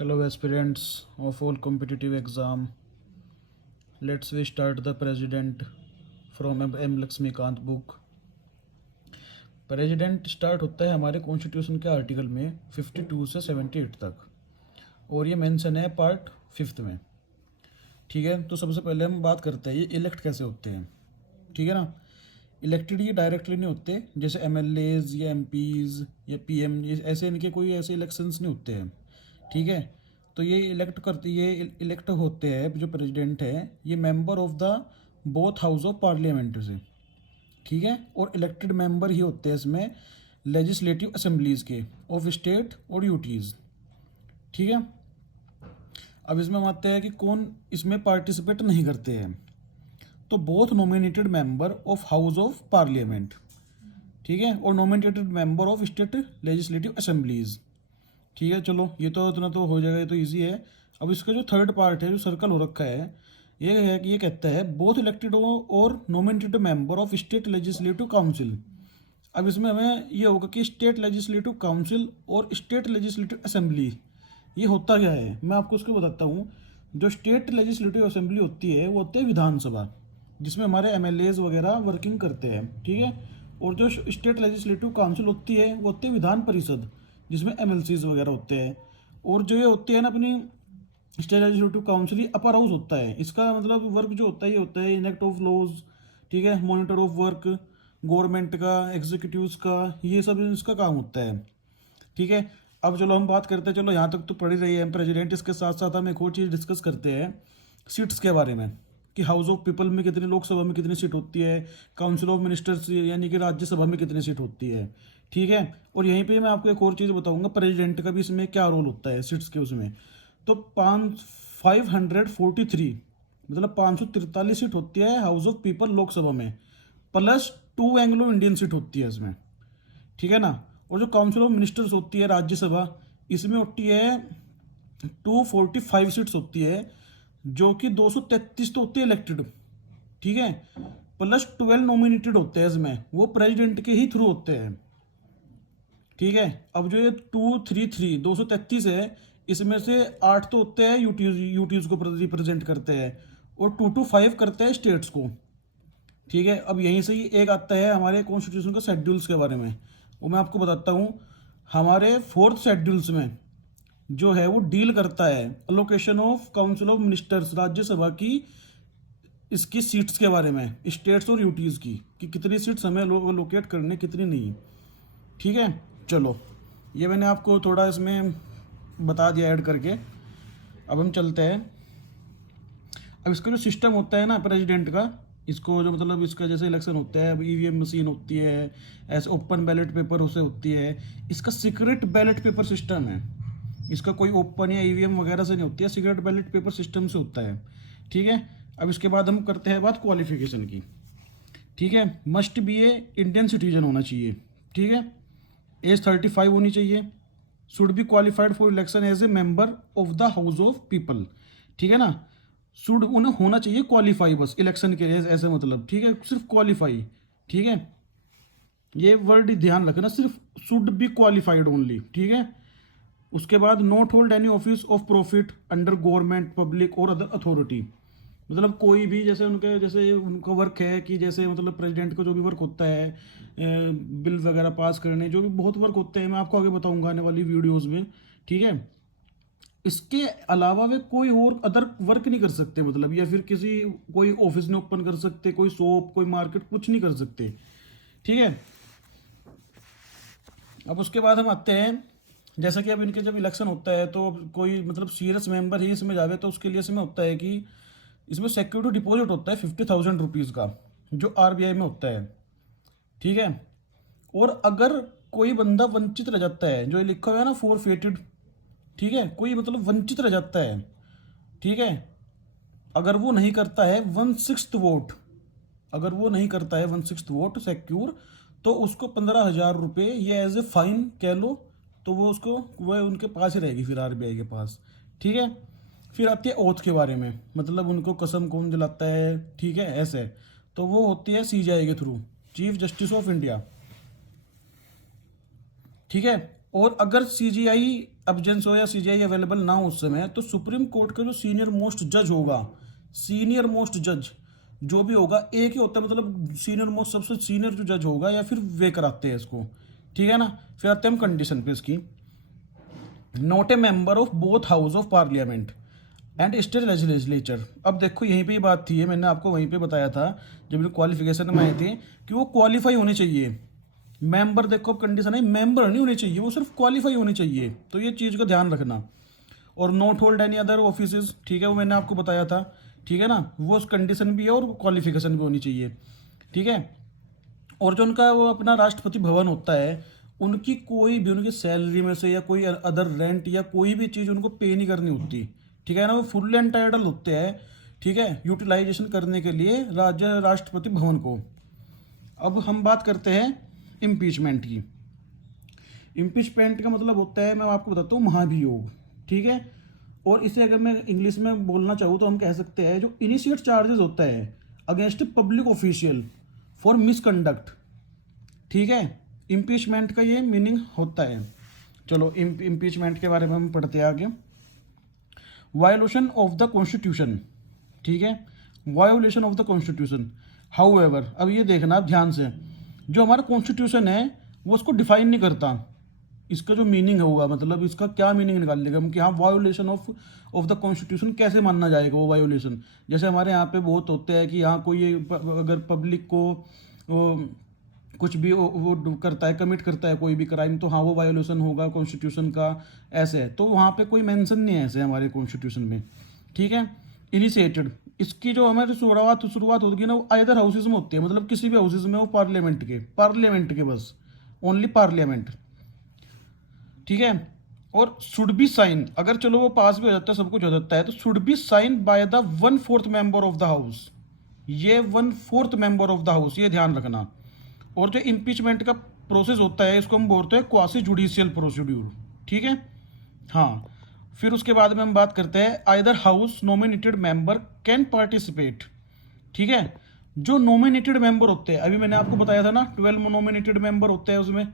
Hello, aspirants of all competitive exam. Let's we start the president from M. Laxmikant book. President start होता है हमारे constitution के article में 52 से 78 तक, और ये मेंशन है पार्ट 5 में. ठीक है, तो सबसे पहले हम बात करते हैं ये इलेक्ट कैसे होते हैं. ठीक है ना. इलेक्टेड ये डायरेक्टली नहीं होते, जैसे एमएलएज या एमपीज या पीएम, ऐसे इनके कोई ऐसे इलेक्शंस नहीं होते हैं. ठीक है. तो ये इलेक्ट होते हैं, जो प्रेसिडेंट है ये member of the both house of parliament से. ठीक है. और इलेक्टेड मेंबर ही होते हैं इसमें लेजिस्लेटिव असेंबलीज के ऑफ स्टेट और यूटीज़. ठीक है. अब इसमें हम आते हैं कि कौन इसमें पार्टिसिपेट नहीं करते हैं. तो both nominated member of house of parliament. ठीक है. और nominated member of state legislative assemblies. ठीक है. चलो ये तो इतना तो हो जाएगा, ये तो इजी है. अब इसका जो थर्ड पार्ट है, जो सर्कल हो रखा है, ये है कि ये कहता है बोथ इलेक्टेड और nominated member of state legislative council. अब इसमें हमें ये होगा कि स्टेट लेजिस्लेटिव काउंसिल और स्टेट लेजिस्लेटिव असेंबली ये होता क्या है, मैं आपको उसको बताता हूँ. जो स्टेट लेजिस्लेटिव असेंबली होती है वो होती है विधानसभा, जिसमें हमारे एमएलएज वगैरह वर्किंग करते हैं. ठीक है. और जो स्टेट लेजिस्लेटिव काउंसिल होती है वो होती है विधान परिषद, जिसमें एमएलसीज वगैरह होते हैं. और जो ये होती है ना अपनी स्टेट लेजिस्लेटिव काउंसिल, ये अपर हाउस होता है. इसका मतलब वर्क जो होता है ये होता है इनेक्ट ऑफ लॉज. ठीक है. मॉनिटर ऑफ वर्क गवर्नमेंट का, एग्जीक्यूटिव्स का, ये सब इसका काम होता है. ठीक है. अब चलो हम बात करते हैं, चलो यहाँ तक तो पढ़ ही रही है प्रेसिडेंट. इसके साथ साथ हम एक और चीज़ डिस्कस करते हैं सीट्स के बारे में, कि हाउस ऑफ पीपल में कितनी, लोकसभा में कितनी सीट होती है, काउंसिल ऑफ मिनिस्टर्स यानी कि राज्यसभा में कितनी सीट होती है. ठीक है. और यहीं पे मैं आपको एक और चीज़ बताऊंगा प्रेसिडेंट का भी इसमें क्या रोल होता है सीट्स के उसमें. तो 543 मतलब 543 सीट होती है हाउस ऑफ पीपल लोकसभा में, प्लस 2 एंग्लो इंडियन सीट होती है इसमें. ठीक है ना. और जो काउंसिल ऑफ मिनिस्टर्स होती है राज्यसभा, इसमें होती है 245 सीट्स होती है, जो कि 233 तो होती है इलेक्टेड. ठीक है. प्लस 12 नॉमिनेटेड होते हैं इसमें, वो प्रेसिडेंट के ही थ्रू होते हैं. ठीक है. अब जो ये 233 है, इसमें से 8 तो होते हैं यूटीज को रिप्रेजेंट करते हैं, और 2 करते हैं स्टेट्स को. ठीक है. अब यहीं से ही एक आता है हमारे कॉन्स्टिट्यूशन के शेड्यूल्स के बारे में, वो मैं आपको बताता हूँ. हमारे 4th शेड्यूल्स में जो है वो डील करता है allocation of council of ministers, Rajya Sabha की इसकी सीट्स के बारे में, स्टेट्स और यूटीज़ की, कि कितनी सीट्स हमें लोकेट करने, कितनी नहीं. ठीक है. चलो ये मैंने आपको थोड़ा इसमें बता दिया ऐड करके. अब हम चलते हैं. अब इसका जो सिस्टम होता है ना प्रेसिडेंट का, इसको जो मतलब इसका जैसे इलेक्शन होता है, ईवीएम मशीन होती है, ऐसे ओपन बैलेट पेपर उसे होती है. इसका सीक्रेट बैलेट पेपर सिस्टम है. इसका कोई ओपन या ईवीएम वगैरह से नहीं होती है, सीक्रेट बैलेट पेपर सिस्टम से होता है. ठीक है. अब इसके बाद हम करते हैं बात क्वालिफिकेशन की. ठीक है. Must be a Indian citizen होना चाहिए. ठीक है. एज 35 होनी चाहिए. Should be qualified for election as a member of the house of people. ठीक है ना. शुड उन्हें होना चाहिए क्वालिफाई बस इलेक्शन के लिए, ऐसे मतलब. ठीक है. सिर्फ क्वालिफाई. ठीक है. ये वर्ड ध्यान रखना, सिर्फ शुड बी क्वालिफाइड ओनली. ठीक है. उसके बाद not hold any office of profit under government, public और अदर अथॉरिटी. मतलब कोई भी जैसे उनका वर्क है कि जैसे मतलब प्रेसिडेंट को जो भी वर्क होता है, बिल वगैरह पास करने, जो भी बहुत वर्क होते हैं, मैं आपको आगे बताऊंगा आने वाली वीडियोस में. ठीक है. इसके अलावा वे कोई और अदर वर्क नहीं कर सकते, मतलब या फिर किसी कोई ऑफिस नहीं ओपन कर सकते, कोई शॉप, कोई मार्केट, कुछ नहीं कर सकते. ठीक है. अब उसके बाद हम आते हैं, जैसा कि अब इनके जब इलेक्शन होता है तो कोई मतलब सीरियस मेंबर ही इसमें जावे, तो उसके लिए इसमें होता है कि इसमें सिक्योरिटी डिपॉजिट होता है 50,000 रुपीज़ का, जो आरबीआई में होता है. ठीक है. और अगर कोई बंदा वंचित रह जाता है, जो ये लिखा हुआ है ना फोरफेटेड, ठीक है, कोई मतलब वंचित रह जाता है, ठीक है, अगर वो नहीं करता है 1/6 वोट, अगर वो नहीं करता है 1/6 वोट सिक्योर, तो उसको 15,000 रुपये ये एज ए फाइन कह लो, तो वह उनके पास ही रहेगी फिर आरबीआई के पास. ठीक है. फिर आती है ओथ के बारे में, मतलब उनको कसम कौन दिलाता है. ठीक है. ऐसे तो वो होती है सीजीआई के through, chief justice of India. ठीक है. और अगर सीजीआई एब्जेंस हो या सीजीआई अवेलेबल ना हो उस समय, तो सुप्रीम कोर्ट का जो सीनियर मोस्ट जज होगा, सीनियर मोस्ट जज जो भी होगा, एक ही होता है, मतलब सीनियर मोस्ट सबसे सीनियर जो जज होगा, या फिर वे कराते हैं इसको, ठीक है ना। फिर आते हैं हम कंडीशन पे इसकी। Not a member of both house of parliament and state legislature. अब देखो यहीं पे ही बात थी, मैंने आपको वहीं पे बताया था जब ये क्वालिफिकेशन में आए थे कि वो क्वालिफाई होने चाहिए। मेंबर देखो कंडीशन है, मेंबर नहीं होने चाहिए, वो सिर्फ क्वालिफाई होने चाहिए, तो ये चीज़ का ध्यान रखना। और not hold any other office, ठीक है, वो मैंने आपको बताया था, ठीक है ना, वो कंडीशन भी है और क्वालिफिकेशन भी होनी चाहिए, ठीक है। और जो उनका वो अपना राष्ट्रपति भवन होता है, उनकी कोई भी उनकी सैलरी में से या कोई अदर रेंट या कोई भी चीज़ उनको पे नहीं करनी होती, ठीक है ना, वो फुल एंटाइटल होते हैं, ठीक है, यूटिलाइजेशन करने के लिए राज्य राष्ट्रपति भवन को। अब हम बात करते हैं इम्पीचमेंट की। इम्पीचमेंट का मतलब होता है, मैं आपको बताता हूँ, महाभियोग, ठीक है। और इसे अगर मैं इंग्लिश में बोलना चाहूँ तो हम कह सकते हैं जो इनिशिएट चार्जेस होता है against public official for misconduct, ठीक है। इम्पीचमेंट का ये मीनिंग होता है। चलो इम्पीचमेंट के बारे में हम पढ़ते हैं आगे। वायोलेशन ऑफ द कॉन्स्टिट्यूशन, ठीक है, violation of the constitution. However, अब ये देखना आप ध्यान से, जो हमारा कॉन्स्टिट्यूशन है वो उसको डिफाइन नहीं करता, इसका जो मीनिंग होगा, मतलब इसका क्या मीनिंग निकाल लेगा हम कि हाँ वायोलेशन ऑफ द कॉन्स्टिट्यूशन कैसे मानना जाएगा वो वायोलेशन। जैसे हमारे यहाँ पे बहुत होते हैं कि यहाँ कोई अगर पब्लिक को वो, कुछ भी वो करता है, कमिट करता है कोई भी क्राइम, तो हाँ वो वायोलेशन होगा कॉन्स्टिट्यूशन का, ऐसे है। तो वहाँ पे कोई मेंशन नहीं है ऐसे हमारे कॉन्स्टिट्यूशन में, ठीक है। इनिशिएटेड, इसकी जो हमारी शुरुआत होगी ना, वो आइदर हाउसेज में होती है, मतलब किसी भी हाउसेज में, वो पार्लियामेंट के बस, ओनली पार्लियामेंट, ठीक है। और शुड बी साइन, अगर चलो वो पास भी हो जाता है, सब कुछ हो जाता है, तो should be sign by the 1/4 member of the house, ये 1/4 मेंबर ऑफ द हाउस, ये ध्यान रखना। और जो इम्पीचमेंट का प्रोसेस होता है, इसको हम बोलते हैं क्वासी जुडिशियल प्रोसीड्यूर, ठीक है। हाँ, फिर उसके बाद में हम बात करते हैं either house nominated member can participate, ठीक है। जो नॉमिनेटेड मेंबर होते हैं, अभी मैंने आपको बताया था ना 12 नॉमिनेटेड मेंबर होते हैं उसमें,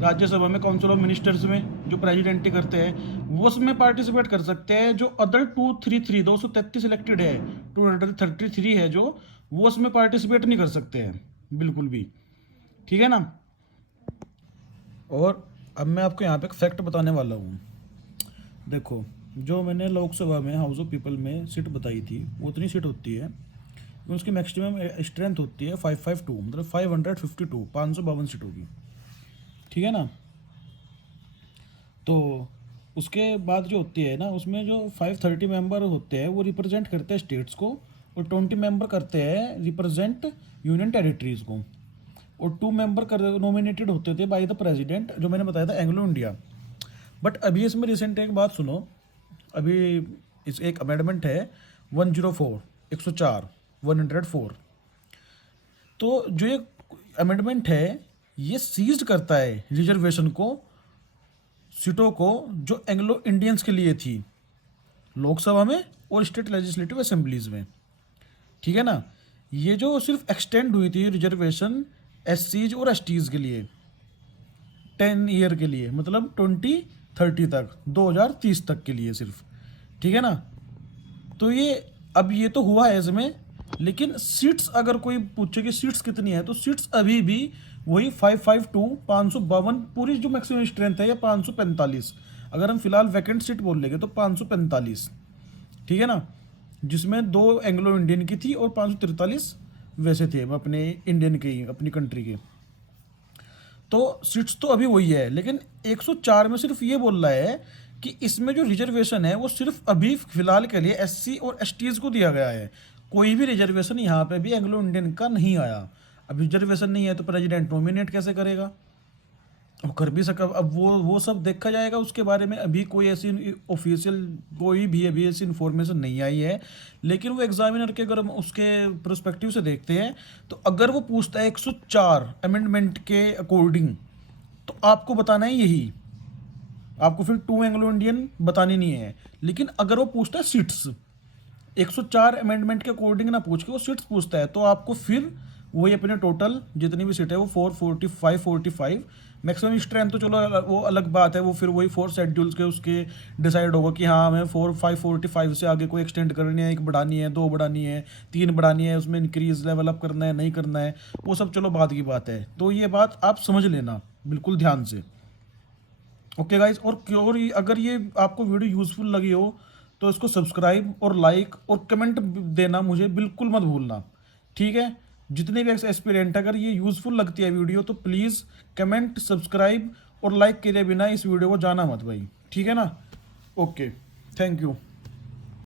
राज्यसभा में काउंसिल ऑफ मिनिस्टर्स में जो प्रेसिडेंट करते हैं, वो उसमें पार्टिसिपेट कर सकते हैं। जो अदर 233 सिलेक्टेड है, 233 है जो, वो उसमें पार्टिसिपेट नहीं कर सकते हैं बिल्कुल भी, ठीक है ना। और अब मैं आपको यहाँ पे एक फैक्ट बताने वाला हूँ। देखो, जो मैंने लोकसभा में हाउस ऑफ पीपल में सीट बताई थी, वो उतनी सीट होती है, उसकी मैक्सिमम स्ट्रेंथ होती है 552, मतलब 552, 552 सीटों की, ठीक है ना। तो उसके बाद जो होती है ना, उसमें जो 530 मेंबर होते हैं वो रिप्रेजेंट करते हैं स्टेट्स को, और 20 मेंबर करते हैं रिप्रेजेंट यूनियन टेरिटरीज को, और 2 मेंबर कर नॉमिनेटेड होते थे बाय द प्रेसिडेंट, जो मैंने बताया था एंग्लो इंडिया। बट अभी इसमें रिसेंट एक बात सुनो, अभी इस एक अमेंडमेंट है 104, 104, 104। तो जो ये अमेंडमेंट है, ये सीज करता है रिजर्वेशन को, सीटों को, जो एंग्लो इंडियंस के लिए थी लोकसभा में और स्टेट लेजिस्लेटिव असेंबलीज में, ठीक है ना। ये जो सिर्फ एक्सटेंड हुई थी रिजर्वेशन एससीज और एसटीज के लिए 10 ईयर के लिए, मतलब 2030 तक, 2030 तक के लिए सिर्फ, ठीक है ना। तो ये अब ये तो हुआ है इसमें, लेकिन सीट्स अगर कोई पूछे कि सीट्स कितनी है, तो सीट्स अभी भी वही 552, 552 पूरी जो मैक्सिमम स्ट्रेंथ है, या 545, अगर हम फिलहाल वैकेंट सीट बोल लेंगे तो 545, ठीक है ना, जिसमें 2 एंग्लो इंडियन की थी और 543 वैसे थे अपने इंडियन के ही, अपनी कंट्री के। तो सीट्स तो अभी वही है, लेकिन 104 में सिर्फ ये बोल रहा है कि इसमें जो रिजर्वेशन है वो सिर्फ अभी फिलहाल के लिए एससी और एसटीज को दिया गया है, कोई भी रिजर्वेशन यहाँ पे भी एंग्लो इंडियन का नहीं आया। अब रिजर्वेशन नहीं है तो प्रेसिडेंट नॉमिनेट कैसे करेगा, वो कर भी सका, अब वो सब देखा जाएगा उसके बारे में। अभी कोई ऐसी ऑफिशियल कोई भी अभी ऐसी इन्फॉर्मेशन नहीं आई है, लेकिन वो एग्जामिनर के अगर हम उसके प्रोस्पेक्टिव से देखते हैं, तो अगर वो पूछता है 104 अमेंडमेंट के अकॉर्डिंग, तो आपको बताना है यही, आपको फिर 2 एंग्लो इंडियन बतानी नहीं है। लेकिन अगर वो पूछता है सीट्स, 104 अमेंडमेंट के अकॉर्डिंग ना पूछ के वो सीट्स पूछता है, तो आपको फिर वही अपने टोटल जितनी भी सीट है वो 445, 45 मैक्सिमम स्ट्रेंथ तो चलो वो अलग बात है, वो फिर वही 4 शेड्यूल्स के उसके डिसाइड होगा कि हाँ हमें 545 से आगे कोई एक्सटेंड करनी है, 1 बढ़ानी है, 2 बढ़ानी है, 3 बढ़ानी है, उसमें इंक्रीज लेवल अप करना है नहीं करना है, वो सब चलो बाद की बात है। तो ये बात आप समझ लेना बिल्कुल ध्यान से। ओके गाइज, और अगर ये आपको वीडियो यूजफुल लगी हो तो इसको सब्सक्राइब और लाइक और कमेंट देना मुझे बिल्कुल मत भूलना, ठीक है। जितने भी एस्पिरेंट, अगर ये यूजफुल लगती है वीडियो तो प्लीज़ कमेंट, सब्सक्राइब और लाइक किए बिना इस वीडियो को जाना मत भाई, ठीक है ना। Okay, thank you.